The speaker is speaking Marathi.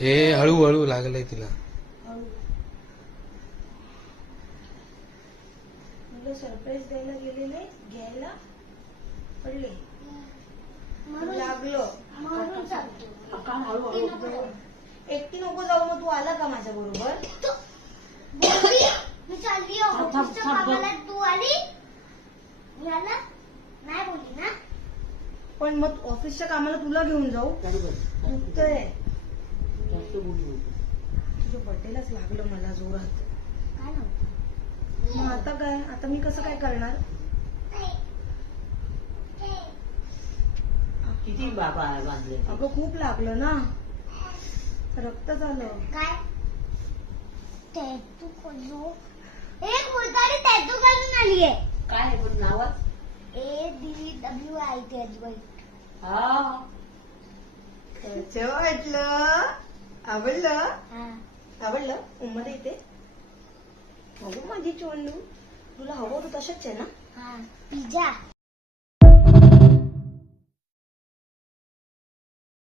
हे हळूहळू लागलंय तिला. सरप्राईज द्यायला गेलेले घ्यायला पडले लागलो. एकटी नको जाऊ. मग तू आला का माझ्या बरोबर? मी चालली ऑफिसच्या कामाला. तू आली? मी आला नाही बोलली ना. पण मग ऑफिसच्या कामाला तुला घेऊन जाऊ? दुखतंय. तुझ्या बर्थडेलाच लागलं मला जोरात. काय नव्हतं. मग आता काय? आता मी कसं काय करणार? किती बाबा बांधले. अगं खूप लागलं ना. रक्त झालं. काय टॅटू करू? एक मुलगाने टॅटू करून आलीये. काय आहे पण नावात? ADWIT. हा त्याचं वाटलं. आवडलं? हा. आवडलं? उम्मद येते. बघू माझी चोंडू. तुला हवं होतं तसंच आहे ना? हा. पिझ्झा.